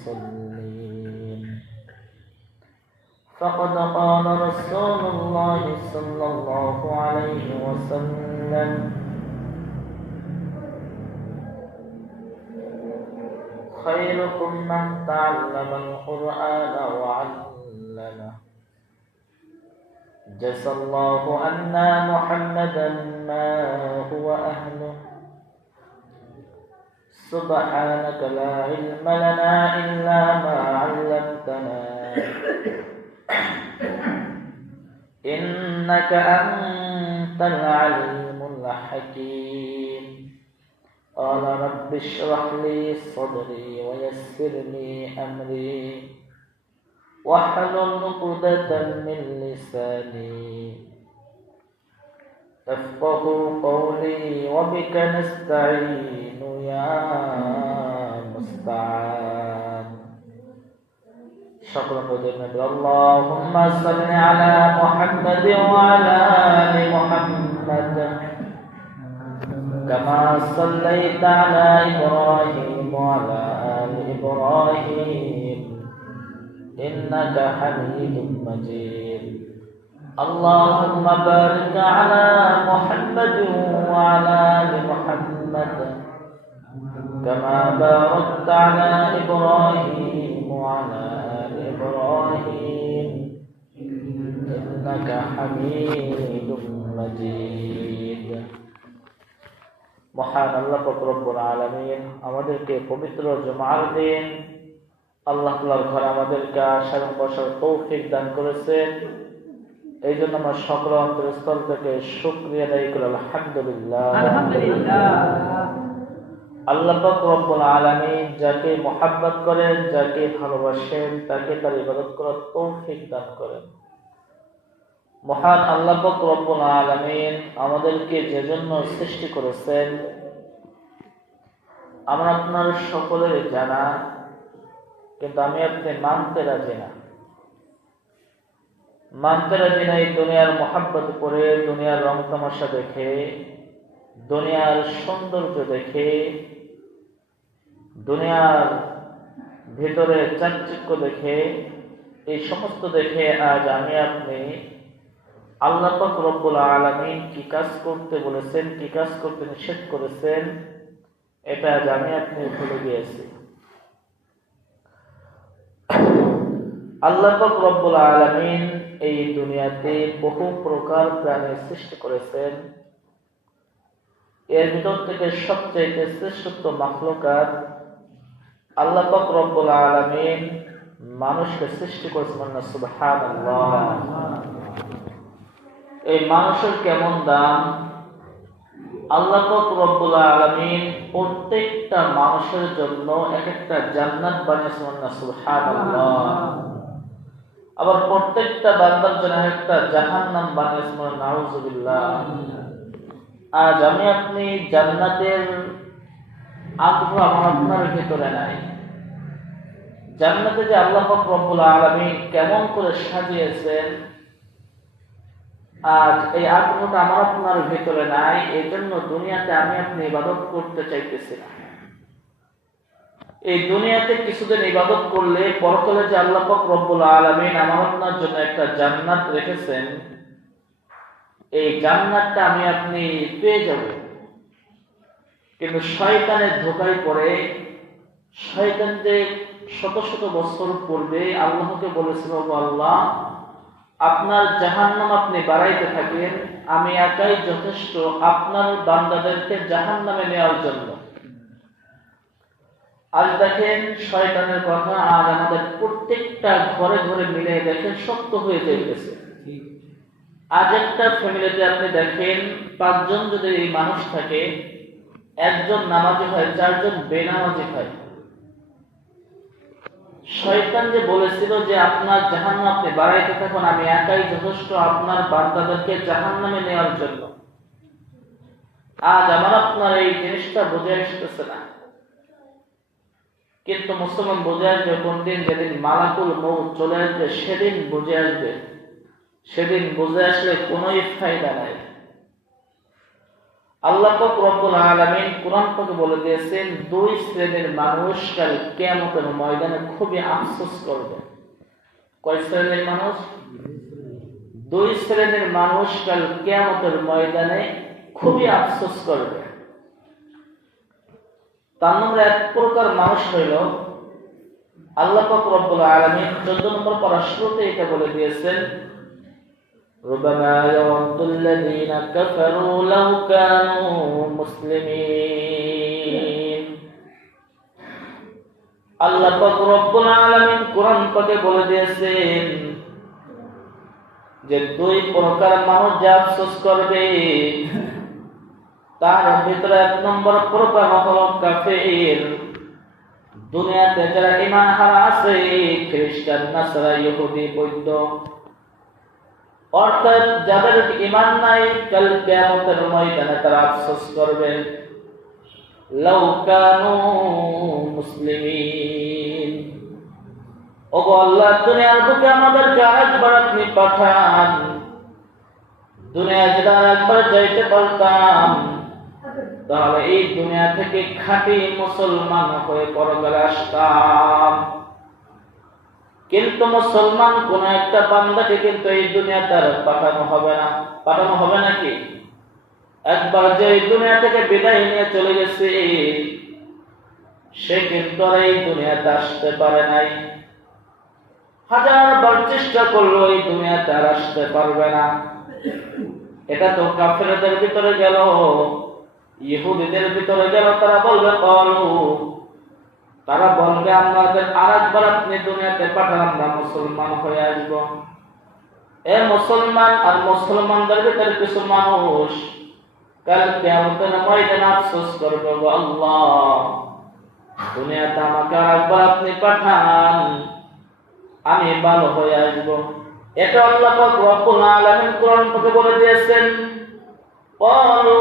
المصلين فقد قال رسول الله صلى الله عليه وسلم خيركم من تعلم القرآن وعلمه جزى الله عنا محمدا ما هو أهله سبحانك لا علم لنا إلا ما علمتنا إنك أنت العليم الحكيم قال رب اشرح لي صدري ويسر لي أمري واحلل عقدة من لساني يفقهوا قولي وبك نستعين يا مستعان شكرا لله اللهم صل على محمد وعلى آل محمد كما صليت على إبراهيم وعلى آل إبراهيم إنك حميد مجيد اللهم بارك على محمد وعلى آل محمد كما باركت على إبراهيم وعلى آل إبراهيم إنك حميد مجيد মহান আল্লাহ পাক রব্বুল আলামিন আমাদেরকে পবিত্র জুমার দিন আল্লাহ তাআলার ঘরে আমাদেরকে আসার বসার তৌফিক দান করেছেন। এই জন্য আমরা সকল অন্তরস্থল থেকে শুকরিয়া আদায় করি আলহামদুলিল্লাহ। আল্লাহ পাক রব্বুল আলামিন যাকে মহব্বত করেন, যাকে ভালোবাসেন, তাকে তার ইবাদত করার তৌফিক দান করেন। মহান আল্লাহ পাক রব্বুল আলামিন আমাদেরকে যে জন্য সৃষ্টি করেছেন আমরা আপনার সকলের জানা, কিন্তু আমি আপনি মানতে রাজি না। এই দুনিয়ার মহব্বত করে, দুনিয়ার রং তামাশা দেখে, দুনিয়ার সৌন্দর্য দেখে, দুনিয়ার ভিতরে চাকচিক্য দেখে, এই সমস্ত দেখে আজ আমি আপনি আল্লাহ পাক রব্বুল আলামিন কি কাজ করতে বলেছেন, কি কাজ করতে নিষেধ করেছেন, এটা আজ আমি আপনি ভুলে গিয়েছি। আল্লাহ পাক রব্বুল আলামিন এই দুনিয়াতে বহু প্রকার প্রাণী সৃষ্টি করেছেন। এর ভিতর থেকে সবচেয়ে শ্রেষ্ঠ মাখলুকাত আল্লাহ পাক রব্বুল আলামিন মানুষকে সৃষ্টি করেছেন। সুবহানাল্লাহ। এই মানুষের কেমন দাম! আল্লাহ পাক রব্বুল আলামিন প্রত্যেকটা মানুষের জন্য এক একটা জান্নাত বানিয়েছেন। সুবহানাল্লাহ। আবার প্রত্যেকটা বান্দার জন্য একটা জাহান্নাম বানিয়েছেন। নাউযুবিল্লাহ। আজ আমি আপনি জান্নাতের আগ্রহ আমার আপনার ভিতরে নাই। জান্নাতে যে আল্লাহ পাক রব্বুল আলামিন কেমন করে সাজিয়েছেন, আজ এই আগ্রহটা আমার আপনার ভিতরে নাই। এই জন্য দুনিয়াতে আমি আপনি ইবাদত করতে চাইতেছি না। এই দুনিয়াতে কিছুদিন ইবাদত করলে পরকালে যে আল্লাহ পাক রব্বুল আলামিন আমার আপনার জন্য একটা জান্নাত রেখেছেন, এই জান্নাতটা আমি আপনি পেয়ে যাব। কিন্তু শয়তানের ধোঁকায় পড়ে, শয়তান যে শত শত বছর পূর্বে আল্লাহকে বলেছিল, আল্লাহ আপনার জাহান্নাম আপনি বাড়াইতে থাকেন, আমি একাই যথেষ্ট আপনার বান্দাদেরকে জাহান্নামে নেওয়ার জন্য। আজ দেখেন শয়তানের কথা আজ আমাদের প্রত্যেকটা ঘরে ঘরে মিলে দেখেন সত্য হয়ে যাইতেছে। আজ একটা ফ্যামিলিতে আপনি দেখেন 5 জন যদি এই মানুষ থাকে, 1 জন নামাজি হয়, 4 জন বেনামাজি হয়। শয়তান যে বলেছিল যে আপনার জাহান্নাম আপনি বাড়াইতে থাকুন, আমি একাই যথেষ্ট আপনার বান্দাদেরকে জাহান্নামে নেওয়ার জন্য। আজ আমার আপনার এই জিনিসটা বুঝে আসতেছে না। কিন্তু মুসলমান বুঝে আসবে কোন দিন, যেদিন মালাকুল মউত চলে আসবে সেদিন বুঝে আসবে। সেদিন বুঝে আসলে কোনোই ফায়দা নাই। আল্লাহ পাক রব্বুল আলামিন কোরআন পাকে বলে দিয়েছেন দুই শ্রেণীর মানুষ কাল কিয়ামতের ময়দানে খুবই আফসোস করবে। কয় শ্রেণীর মানুষ? দুই শ্রেণীর মানুষ কাল কিয়ামতের ময়দানে খুবই আফসোস করবে। তার নম্বরে এক প্রকার মানুষ হইল, আল্লাহ পাক রব্বুল আলামিন 14 নম্বর পারা শুরুতে এটা বলে দিয়েছেন, রুবামা ইয়াওয়াদুল্লাযীনা কাফারু লাউ কানু মুসলিমিন। আল্লাহ পাক রব্বুল আলামিন কোরআন পাকে বলে দিয়েছেন যে দুই প্রকার মানুষ যা আফসোস করবে, তার ভিতরে এক নম্বর প্রকার হলো কাফের। দুনিয়াতে যারা ঈমান হারা আছে, খ্রিস্টান, নাসারা, ইহুদি, বৌদ্ধ, অর্থাৎ যাদের ঈমান নাই, কাল কিয়ামতের ময়দানে তারা আফসোস করবে, লাউ কানু মুসলিমিন। ওগো আল্লাহ, দুনিয়ার বুকে আমাদেরকে আরেকবার আপনি পাঠান, দুনিয়ায় যদি একবার যাইতে পারতাম তাহলে এই দুনিয়া থেকে খাঁটি মুসলমান হয়ে পরকালে আসতাম। কিন্তু মুসলমান কোন একটা বান্দাকে কিন্তু এই দুনিয়াতে আর পাঠানো হবে না। পাঠানো হবে নাকি? একবার যে এই দুনিয়া থেকে বিদায় নিয়ে চলে গেছে, সে কিন্তু আর এই দুনিয়াতে আসতে পারে নাই। হাজারবার চেষ্টা করলো এই দুনিয়াতে আর আসতে পারবে না। এটা তো কাফেরদের ভিতরে গেল, ইহুদিদের ভিতরে গেল। তারা বলবে আমাদের আরেকবার আপনি দুনিয়াতে পাঠান, আমরা মুসলমান হয়ে আসবো। এ মুসলমান আর মুসলমানদের ভিতরে কিছু মানুষ কাল কিয়ামতের ময়দানে আফসোস করবে, আল্লাহ, দুনিয়াতে আমাকে আরেকবার আপনি পাঠান, আমি ভালো হয়ে আসবো। এটা আল্লাহ পাক রব্বুল আলামিন কোরআন পাকে বলে দিয়েছেন, ক্বালু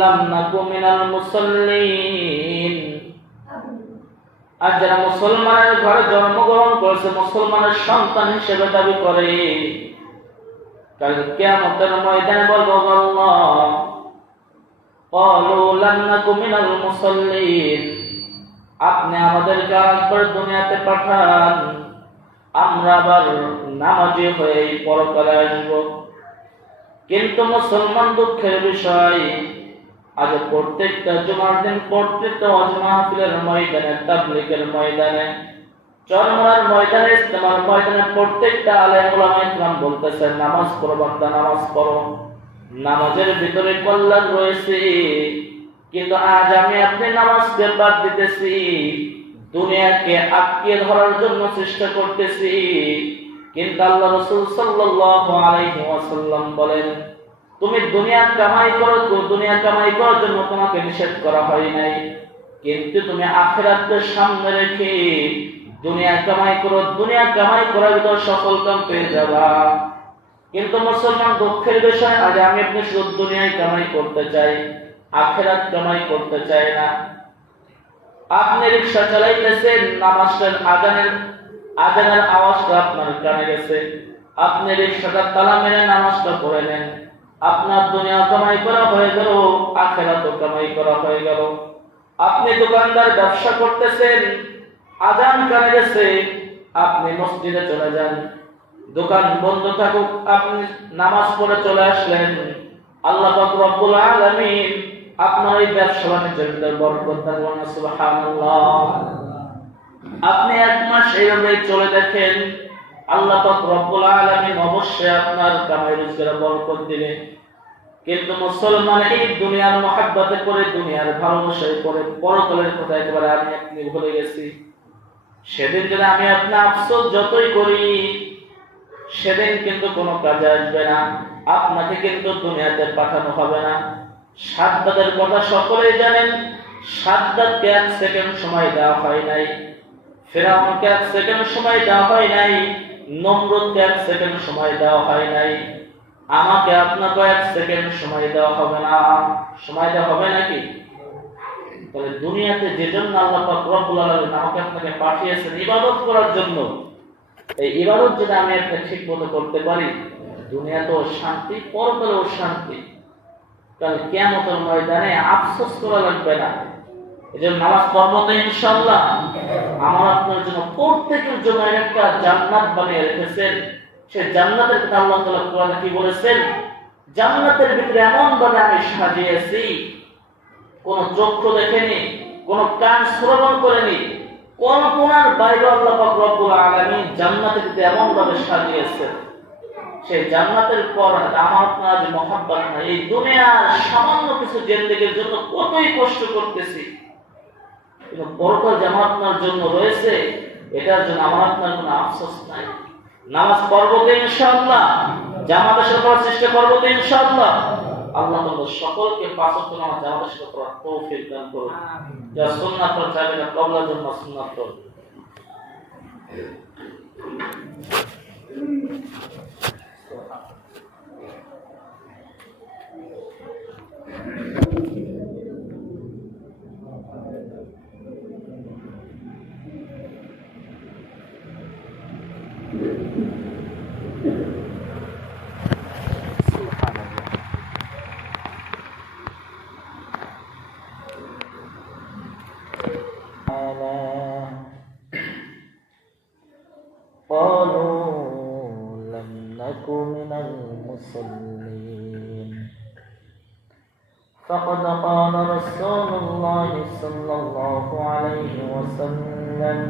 লাম নাকু মিনাল মুসাল্লিন। আর যারা মুসলমানের ঘরে জন্মগ্রহণ করেছে, মুসলমানের সন্তান হিসেবে দাবি করে, কাল কিয়ামতের ময়দানে বলবো, আল্লাহ, ক্বালু লাম নাকু মিনাল মুসাল্লিন, আপনি আমাদেরকে আরেকবার দুনিয়াতে পাঠান, আমরা আবার নামাজি হয়ে পরকালে আসবো। কিন্তু মুসলমান দুঃখের বিষয়, আজ প্রত্যেকটা জুমার দিন, প্রত্যেকটা ওয়াজ মাহফিলের ময়দানে, তাবলীগের ময়দানে, চরমরার ময়দানে, ইজতেমার ময়দানে প্রত্যেকটা আলেম ওলামা ইকরাম বলতেছে, নামাজ পড়ো বান্দা, নামাজ পড়ো, নামাজের ভিতরে কল্যাণ রয়েছে। কিন্তু আজ আমি আপনি নামাজকে বাদ দিতেছি, দুনিয়াকে আঁকড়িয়ে ধরার জন্য চেষ্টা করতেছি। কিন্তু আল্লাহ রাসূল সাল্লাল্লাহু আলাইহি ওয়াসাল্লাম বলেন, তুমি দুনিয়া কামাই করো, দুনিয়া কামাই করার জন্য তোমাকে নিষেধ করা হয় নাই, কিন্তু তুমি আখিরাতকে সামনে রেখে দুনিয়া কামাই করো, দুনিয়া কামাই করার ভিতর সফল কাম পেয়ে যাবা। কিন্তু মুসলমান দুঃখের বিষয়, আজ আমি আপনি শুধু দুনিয়ায় কামাই করতে চাই, আখিরাত কামাই করতে চাই না। আপনি রিকশা চালাইতেছেন, নামাজের আজানের আওয়াজটা আপনার কানে গেছে, আপনি রিকশাটা তালা মেরে নামাজটা পড়ে নেন, আপনার দুনিয়া কামাই করা হয়ে গেল, আখিরাতও কামাই করা হয়ে গেল। আপনি দোকানদার, ব্যবসা করতেছেন, আজান কানে গেছে, আপনি মসজিদে চলে যান, দোকান বন্ধ থাকুক, আপনি নামাজ পড়ে চলে আসলেন, আল্লাহ পাক রব্বুল আলামিন আপনার এই ব্যবসা বাণিজ্যের ভিতরে বরকত দান করুন, সুবহানাল্লাহ। আপনি এক মাস এইভাবে চলে দেখেন, আল্লাহ পাক রব্বুল আলামিন অবশ্যই আপনার কামাই রোজগারে বরকত দিবেন। কিন্তু মুসলমান এই দুনিয়ার মহাব্বতে করে, দুনিয়ার ভালোবাসায় করে পরকালের কথা একেবারে আমি আপনি ভুলে গেছি। সেদিন যদি আমি আপনি আফসোস যতই করি, সেদিন কিন্তু কোনো কাজে আসবে না। আপনাকে কিন্তু দুনিয়াতে পাঠানো হবে না। সাদ্দাতের কথা সকলেই জানেন, সাদ্দাতকে 1 সেকেন্ড সময় দেওয়া হয় নাই, ফিরআউনকে 1 সেকেন্ড সময় দেওয়া হয় নাই, নমরুদকে 1 সেকেন্ড সময় দেওয়া হয় নাই, আমাকে আপনাকে 1 সেকেন্ড সময় দেওয়া হবে না। সময় দেওয়া হবে নাকি? তাহলে দুনিয়াতে যে জন্য আল্লাহ পাক রব্বুল আলামিন আমাকে আপনাকে পাঠিয়েছেন ইবাদত করার জন্য, এই ইবাদত যদি আমি আপনি ঠিক মতো করতে পারি, দুনিয়াতেও শান্তি, পরকালেও শান্তি। কাল কিয়ামতের ময়দানে আফসোস করা লাগবে না। এজন্য নামাজ পড়ব তো ইনশাআল্লাহ। আমার আপনার জন্য প্রত্যেকের জন্য একটা জান্নাত বানিয়ে রেখেছেন। সেই জান্নাতের কথা আল্লাহ তাআলা কোরআনে কি বলেছেন? জান্নাতের ভিতরে এমন ভাবে আমি সাজিয়েছি, কোন চক্ষু দেখেনি, কোন কান শ্রবণ করেনি, কল্পনার বাইরে আল্লাহ পাক রব্বুল আলামিন জান্নাতের ভিতরে এমন ভাবে সাজিয়েছেন। সেই জান্নাতের পর আমার আপনার যে মহব্বত নাই, এই দুনিয়ার সামান্য কিছু জিন্দেগির জন্য কতই কষ্ট করতেছি, কিন্তু পরকাল যে আমার আপনার জন্য রয়েছে, এটার জন্য আমার আপনার কোনো আফসোস নাই। নামাজ পড়ব তো ইনশাআল্লাহ, জামাতের সাথে করার চেষ্টা করব তো ইনশাআল্লাহ। আল্লাহ তোমাদের সকলকে পাঁচ ওয়াক্ত নামাজ জামাতের সাথে পড়ার তৌফিক দান করুন। যারা সুন্নাত পড়ে যাবে না কবলার জন্য সুন্নাত পড়ুন। قالوا لم نك من المصلين فقد قال رسول الله صلى الله عليه وسلم